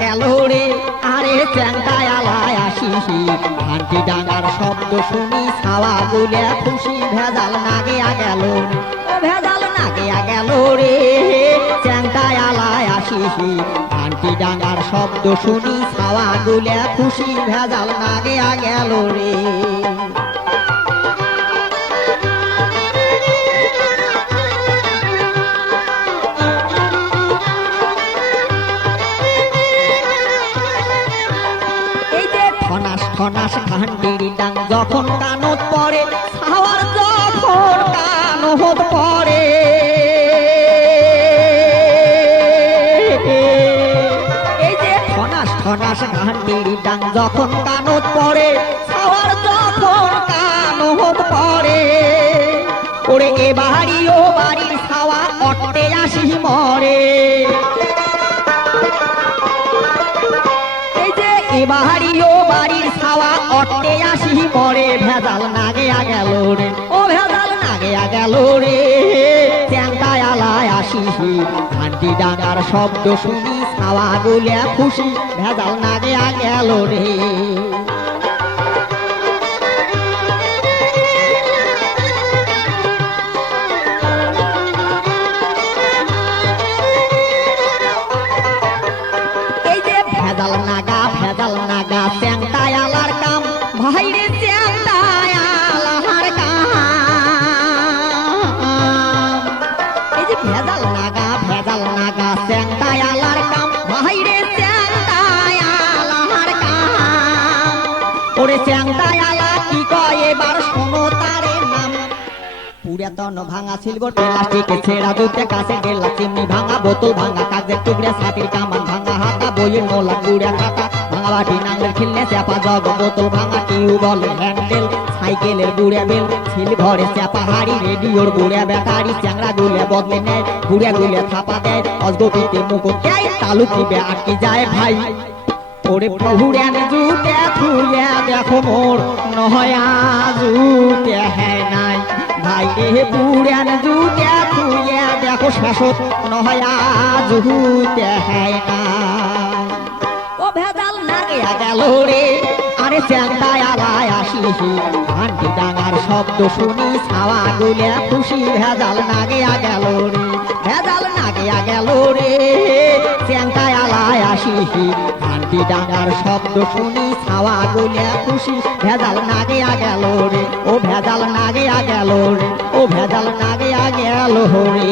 গেল রে আরে চ্যাংটায় আলায় আসিসি ঘান্টি ডাঙার শব্দ শুনি ছাওয়া গুলে খুশি ভেজাল নাগে গেল ও ভেজাল নাগে গেল রে চ্যাংটায় আলায় আসিসি ঘান্টি ডাঙার শব্দ শুনি ছাওয়া গুলে খুশি ভেজাল নাগে গেল রে খনাস খনাস ঘান্টির ডাং যখন কানত পড়ে ছাওয়ার যখন কানত পড়ে এই যে খনাস খনাস ঘান্টির ডাং যখন কানত পড়ে ছাওয়ার যখন কানত পড়ে ওরে এ বাড়ি ও বাড়ির ছাওয়া অট্টে আসি মরে বাড়ি ও বাড়ির ছাওয়া অট্টে আসি পরে ভেজাল নাগে গেল রে ও ভেজাল নাগে গেল রে চ্যাংটায় আলায় আসিসি ঘান্টি ডাঙার শব্দ শুনি ছাওয়া গুলে খুশি ভেজাল নাগে গেল রে ভেজাল নাগা চ্যাংটায় আলার কাম ভাইরে চ্যাংটায় আলার কাম এই যে ভেজাল নাগা চ্যাংটায় আলার কাম ভাইরে চ্যাংটায় আলার কাম ওরে চ্যাংটায় আলা কি কয় এবার শোনো তারে নাম পুরাতন ভাঙা সিলভার প্লাস্টিকে ছেঁড়া দুধে কাছে গেলা চিমনি ভাঙা বোতল ভাঙা কাগজের টুকরে ছাতির কামান ভাঙা হাতা বইয়ের নোলা কুড়া খাতা ভাঙা বাটি নাঙ্গের খিললে চাপা জগ বোতল ভাঙা টিউবওয়েল হ্যান্ডেল সাইকেলের বুড়ে বেল সিলভারে চাপা হাড়ি রেডিওর বুড়ে ব্যাটারি চ্যাংরা গুলে বদলে নেয় বুড়ে গুলে থাপা দেয় অজগবিতে মুকুট দেয় তালু কিবে আটকে যায় ভাই ওরে প্রভুরেন জুতে থুইয়া দেখো মোর নহয়া জুতে হ্যাঁ নাই ভাই রে পুরান জুতে থুইয়া দেখো শাসক নহয়া জুতে হ্যাঁ নাই ও ভেজাল নাগে গেল রে আরে চ্যাংটায় আলায় আসিসি ঘান্টি ডাঙার শব্দ শুনি ছাওয়া গুলে খুশি ভেজাল নাগে গেল রে ভেজাল নাগে গেল রে চ্যাংটায় আলায় আসিসি ঘান্টি ডাঙার শব্দ শুনি ছাওয়া গুলে খুশি ভেজাল নাগে গেল রে ও ভেজাল নাগে গেল রে ও ভেজাল নাগে গেল রে